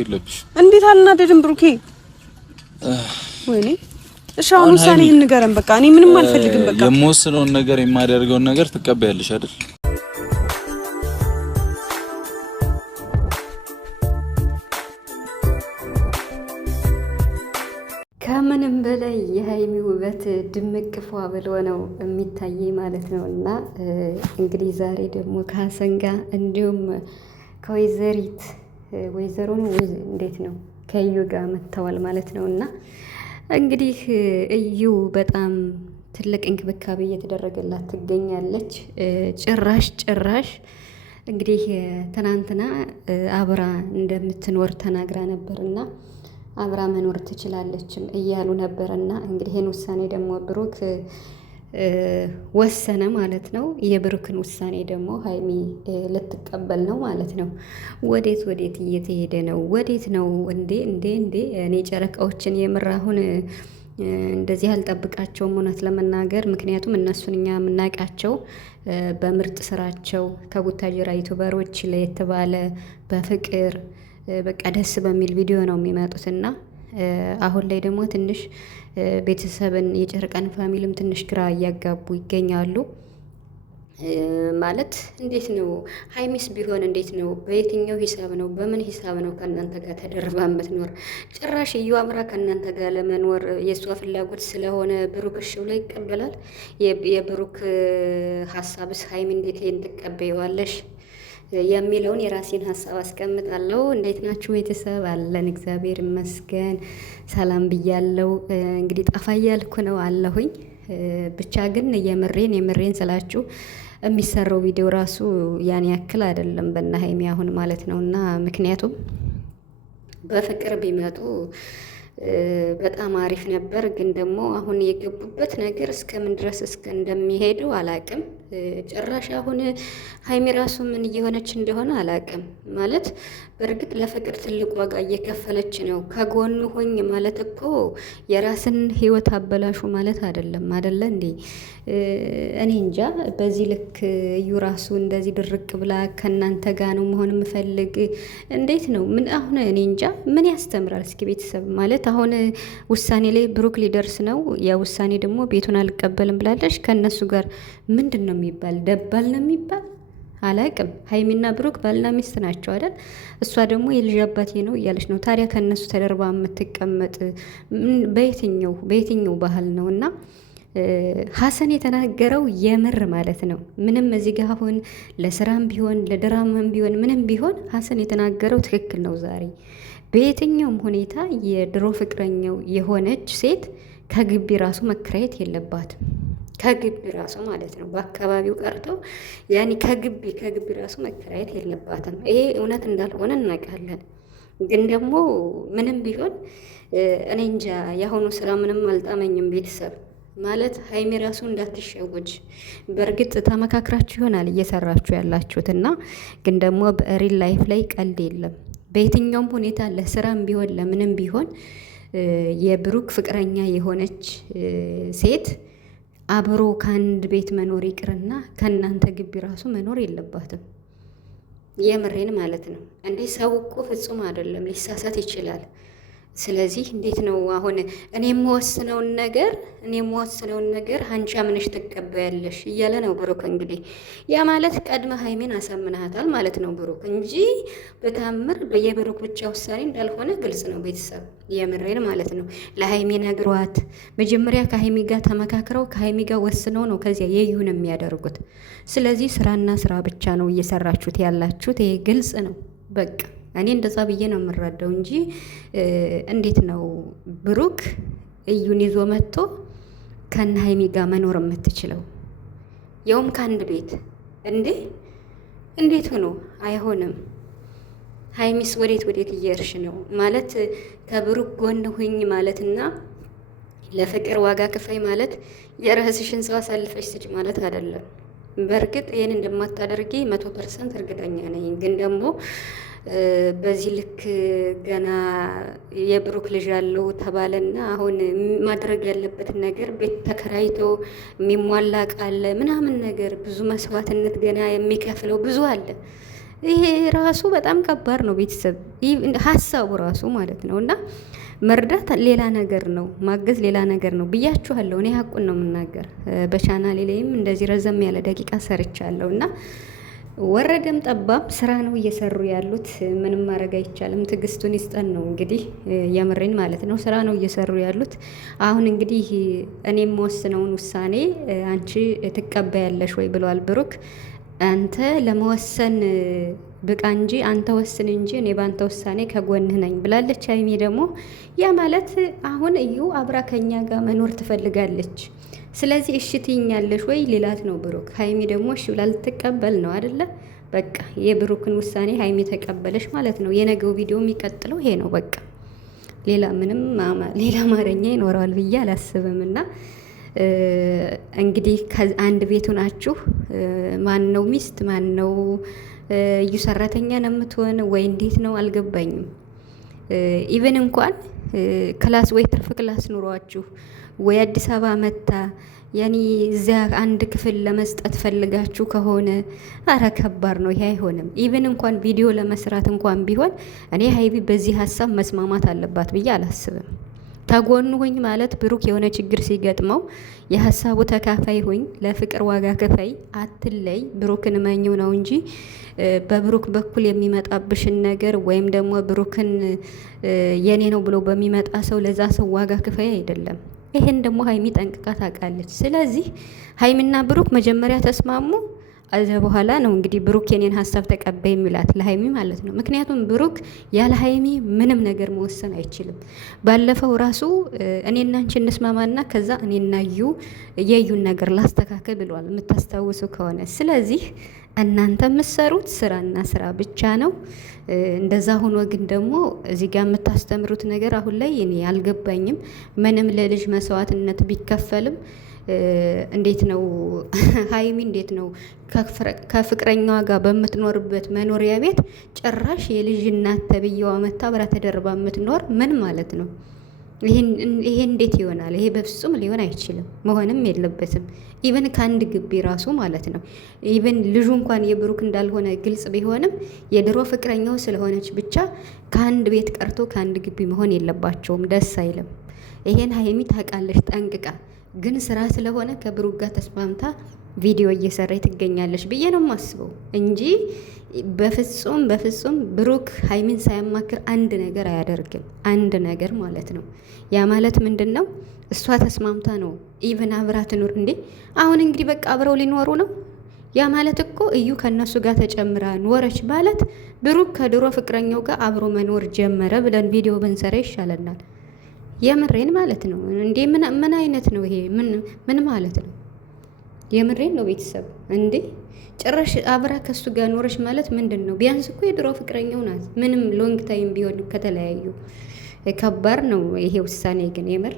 የለብሽ። እንዴት አልናደድም ብሩኬ? ወይኔ እሺ አሁን ውሳኔ እንገረን። በቃ እኔ ምንም አልፈልግም። በቃ የምወስነውን ነገር የማደርገውን ነገር ትቀበያለሽ አይደል? ከምንም በላይ የሀይሚ ውበት ድምቅ ፏ ብሎ ነው የሚታይ ማለት ነው። እና እንግዲህ ዛሬ ደግሞ ከሀሰን ጋር እንዲሁም ከወይዘሪት ወይዘሮ እንዴት ነው ከእዩ ጋር መጥተዋል ማለት ነው። እና እንግዲህ እዩ በጣም ትልቅ እንክብካቤ እየተደረገላት ትገኛለች። ጭራሽ እንግዲህ ትናንትና አብራ እንደምትኖር ተናግራ ነበርና አብራ መኖር ትችላለችም እያሉ ነበርና እንግዲህ ይህን ውሳኔ ደግሞ ብሩክ ወሰነ ማለት ነው። የብሩክን ውሳኔ ደግሞ ሀይሚ ልትቀበል ነው ማለት ነው። ወዴት እየተሄደ ነው? ወዴት ነው? እንዴ እኔ ጨረቃዎችን የምር አሁን እንደዚህ አልጠብቃቸውም እውነት ለመናገር ምክንያቱም እነሱን እኛ የምናውቃቸው በምርጥ ስራቸው ከቡታጅራ ዩቱበሮች ለየት ባለ በፍቅር በቃ ደስ በሚል ቪዲዮ ነው የሚመጡትና አሁን ላይ ደግሞ ትንሽ ቤተሰብን የጨረቃን ፋሚሊም ትንሽ ግራ እያጋቡ ይገኛሉ። ማለት እንዴት ነው ሀይሚስ ቢሆን እንዴት ነው? በየትኛው ሂሳብ ነው? በምን ሂሳብ ነው ከእናንተ ጋር ተደርባ የምትኖር? ጭራሽ እዩ አምራ ከእናንተ ጋር ለመኖር የእሷ ፍላጎት ስለሆነ ብሩክ እሺ ብሎ ይቀበላል? የብሩክ ሀሳብስ ሀይሚ እንዴት ይሄን ትቀበይዋለሽ የሚለውን የራሴን ሀሳብ አስቀምጣለሁ። እንዴት ናችሁ ቤተሰብ? አለን እግዚአብሔር ይመስገን ሰላም ብያለሁ። እንግዲህ ጠፋ እያልኩ ነው አለሁኝ። ብቻ ግን የምሬን ስላችሁ የሚሰራው ቪዲዮ ራሱ ያን ያክል አይደለም በእነ ሀይሚ አሁን ማለት ነው። እና ምክንያቱም በፍቅር ቢመጡ በጣም አሪፍ ነበር። ግን ደግሞ አሁን የገቡበት ነገር እስከምን ድረስ እንደሚሄዱ አላቅም። ጭራሽ አሁን ሀይሚ ራሱ ምን እየሆነች እንደሆነ አላቅም። ማለት በእርግጥ ለፍቅር ትልቅ ዋጋ እየከፈለች ነው። ከጎኑ ሆኝ ማለት እኮ የራስን ህይወት አበላሹ ማለት አይደለም አይደለ እንዴ? እኔ እንጃ በዚህ ልክ እዩ ራሱ እንደዚህ ድርቅ ብላ ከእናንተ ጋር ነው መሆን የምፈልግ እንዴት ነው? ምን አሁን እኔ እንጃ ምን ያስተምራል? እስኪ ቤተሰብ ማለት አሁን ውሳኔ ላይ ብሩክ ሊደርስ ነው። ያ ውሳኔ ደግሞ ቤቱን አልቀበልም ብላለች። ከእነሱ ጋር ምንድን ነው የሚባል ደባል ነው የሚባል አላቅም። ሀይሚና ብሩክ ባልና ሚስት ናቸው አይደል? እሷ ደግሞ የልጅ አባቴ ነው እያለች ነው። ታዲያ ከእነሱ ተደርባ የምትቀመጥ በየትኛው ባህል ነው? እና ሀሰን የተናገረው የምር ማለት ነው። ምንም እዚህ ጋር አሁን ለስራም ቢሆን ለድራማም ቢሆን ምንም ቢሆን ሀሰን የተናገረው ትክክል ነው። ዛሬ በየትኛውም ሁኔታ የድሮ ፍቅረኛው የሆነች ሴት ከግቢ ራሱ መከራየት የለባትም። ከግቢ ራሱ ማለት ነው። በአካባቢው ቀርቶ ያኔ ከግቢ ራሱ መከራየት የለባትም። ይሄ እውነት እንዳልሆነ እናውቃለን። ግን ደግሞ ምንም ቢሆን እኔ እንጃ የአሁኑ ስራ ምንም አልጣመኝም። ቤተሰብ ማለት ሀይሚ ራሱ እንዳትሸውጅ። በእርግጥ ተመካክራችሁ ይሆናል እየሰራችሁ ያላችሁት እና ግን ደግሞ በሪል ላይፍ ላይ ቀልድ የለም። በየትኛውም ሁኔታ ለስራም ቢሆን ለምንም ቢሆን የብሩክ ፍቅረኛ የሆነች ሴት አብሮ ከአንድ ቤት መኖር ይቅርና ከእናንተ ግቢ ራሱ መኖር የለባትም። የምሬን ማለት ነው። እንዴ ሰው እኮ ፍጹም አይደለም፣ ሊሳሳት ይችላል። ስለዚህ እንዴት ነው አሁን እኔ የምወስነውን ነገር አንቺ አምነሽ ትቀበያለሽ እያለ ነው ብሩክ። እንግዲህ ያ ማለት ቀድመ ሀይሜን አሳምናታል ማለት ነው ብሩክ እንጂ በታምር የብሩክ ብቻ ውሳኔ እንዳልሆነ ግልጽ ነው ቤተሰብ። የምሬን ማለት ነው። ለሀይሜ ነግሯት መጀመሪያ ከሀይሜ ጋር ተመካክረው ከሀይሜ ጋር ወስነው ነው ከዚያ የዩን የሚያደርጉት። ስለዚህ ስራና ስራ ብቻ ነው እየሰራችሁት ያላችሁት። ይሄ ግልጽ ነው በቃ። እኔ እንደዛ ብዬ ነው የምረዳው እንጂ እንዴት ነው ብሩክ እዩን ይዞ መጥቶ ከነ ሀይሚ ጋር መኖር የምትችለው? ያውም ከአንድ ቤት እንዴት ሆኖ አይሆንም። ሀይሚስ ወዴት እየርሽ ነው ማለት? ከብሩክ ጎን ሁኝ ማለትና ለፍቅር ዋጋ ክፈይ ማለት የራስሽን ሰው አሳልፈሽ ስጭ ማለት አይደለም። በእርግጥ ይህን እንደማታደርጊ 100% እርግጠኛ ነኝ። ግን ደግሞ በዚህ ልክ ገና የብሩክ ልጅ ያለው ተባለና አሁን ማድረግ ያለበትን ነገር ቤት ተከራይቶ የሚሟላ ቃል ምናምን ነገር ብዙ መስዋዕትነት ገና የሚከፍለው ብዙ አለ። ይሄ ራሱ በጣም ከባድ ነው ቤተሰብ ሀሳቡ ራሱ ማለት ነው። እና መርዳት ሌላ ነገር ነው፣ ማገዝ ሌላ ነገር ነው ብያችኋለሁ። እኔ ሀቁን ነው የምናገር። በቻናሌ ላይም እንደዚህ ረዘም ያለ ደቂቃ ሰርቻለሁ እና ወረደም ጠባም ስራ ነው እየሰሩ ያሉት። ምንም ማድረግ አይቻልም። ትዕግስቱን ይስጠን ነው እንግዲህ የምሬን ማለት ነው። ስራ ነው እየሰሩ ያሉት። አሁን እንግዲህ እኔ የምወስነውን ውሳኔ አንቺ ትቀበያለሽ ወይ ብሏል ብሩክ። አንተ ለመወሰን ብቃ እንጂ አንተ ወስን እንጂ እኔ ባንተ ውሳኔ ከጎንህ ነኝ ብላለች። ሀይሚ ደግሞ ያ ማለት አሁን እዩ አብራ ከኛ ጋር መኖር ትፈልጋለች። ስለዚህ እሺ ትይኛለሽ ወይ ሌላት ነው ብሩክ። ሀይሚ ደግሞ እሺ ብላ ልትቀበል ነው አይደለ? በቃ የብሩክን ውሳኔ ሀይሚ ተቀበለሽ ማለት ነው። የነገው ቪዲዮ የሚቀጥለው ይሄ ነው በቃ። ሌላ ምንም ሌላ አማርኛ ይኖረዋል ብዬ አላስብም። እና እንግዲህ አንድ ቤቱ ናችሁ። ማን ነው ሚስት ማን ነው እዩ ሰራተኛ ነው የምትሆን ወይ እንዴት ነው አልገባኝም። ኢቨን እንኳን ክላስ ወይ ትርፍ ክላስ ኑሯችሁ ወይ አዲስ አበባ መታ ያኔ እዚያ አንድ ክፍል ለመስጠት ፈልጋችሁ ከሆነ አረ ከባድ ነው። ይሄ አይሆንም። ኢቨን እንኳን ቪዲዮ ለመስራት እንኳን ቢሆን እኔ ሀይቢ በዚህ ሀሳብ መስማማት አለባት ብዬ አላስብም። ተጎኑ ሁኝ ማለት ብሩክ የሆነ ችግር ሲገጥመው የሀሳቡ ተካፋይ ሁኝ፣ ለፍቅር ዋጋ ከፋይ፣ አትለይ፣ ብሩክን መኘው ነው እንጂ በብሩክ በኩል የሚመጣብሽን ነገር ወይም ደግሞ ብሩክን የኔ ነው ብሎ በሚመጣ ሰው ለዛ ሰው ዋጋ ከፋይ አይደለም። ይሄን ደግሞ ሀይሚ ጠንቅቃ ታውቃለች። ስለዚህ ሀይሚና ብሩክ መጀመሪያ ተስማሙ። አዘ በኋላ ነው እንግዲህ ብሩክ የኔን ሀሳብ ተቀበይ የሚላት ለሀይሚ ማለት ነው። ምክንያቱም ብሩክ ያለ ሀይሚ ምንም ነገር መወሰን አይችልም። ባለፈው ራሱ እኔና አንቺ እንስማማና ከዛ እኔና የዩን ነገር ላስተካከል ብሏል፣ የምታስታውሱ ከሆነ። ስለዚህ እናንተ የምትሰሩት ስራና ስራ ብቻ ነው። እንደዛ ሆኖ ግን ደግሞ እዚህ ጋር የምታስተምሩት ነገር አሁን ላይ እኔ አልገባኝም። ምንም ለልጅ መስዋዕትነት ቢከፈልም እንዴት ነው ሀይሚ እንዴት ነው ከፍቅረኛዋ ጋር በምትኖርበት መኖሪያ ቤት ጭራሽ የልጅ እናት ተብዬዋ መታ አብራ ተደርባ የምትኖር ምን ማለት ነው? ይሄ እንዴት ይሆናል? ይሄ በፍጹም ሊሆን አይችልም፣ መሆንም የለበትም። ኢቨን ከአንድ ግቢ ራሱ ማለት ነው። ኢቨን ልጁ እንኳን የብሩክ እንዳልሆነ ግልጽ ቢሆንም የድሮ ፍቅረኛው ስለሆነች ብቻ ከአንድ ቤት ቀርቶ ከአንድ ግቢ መሆን የለባቸውም። ደስ አይልም። ይሄን ሀይሚ ታውቃለች ጠንቅቃ። ግን ስራ ስለሆነ ከብሩክ ጋር ተስማምታ ቪዲዮ እየሰራች ትገኛለች ብዬ ነው የማስበው እንጂ በፍጹም ብሩክ ሀይሚን ሳያማክር አንድ ነገር አያደርግም። አንድ ነገር ማለት ነው። ያ ማለት ምንድን ነው? እሷ ተስማምታ ነው ኢቭን አብራ ትኑር እንዴ። አሁን እንግዲህ በቃ አብረው ሊኖሩ ነው። ያ ማለት እኮ እዩ ከነሱ ጋር ተጨምራ ኖረች ማለት ብሩክ ከድሮ ፍቅረኛው ጋር አብሮ መኖር ጀመረ ብለን ቪዲዮ ብንሰራ ይሻለናል። የምሬን ማለት ነው እንዴ። ምን አይነት ነው ይሄ? ምን ማለት ነው? የምሬን ነው ቤተሰብ እንዴ። ጭራሽ አብራ ከሱ ጋር ኖረች ማለት ምንድን ነው? ቢያንስ እኮ የድሮ ፍቅረኛው ናት። ምንም ሎንግ ታይም ቢሆን ከተለያዩ ከባድ ነው ይሄ ውሳኔ ግን የምር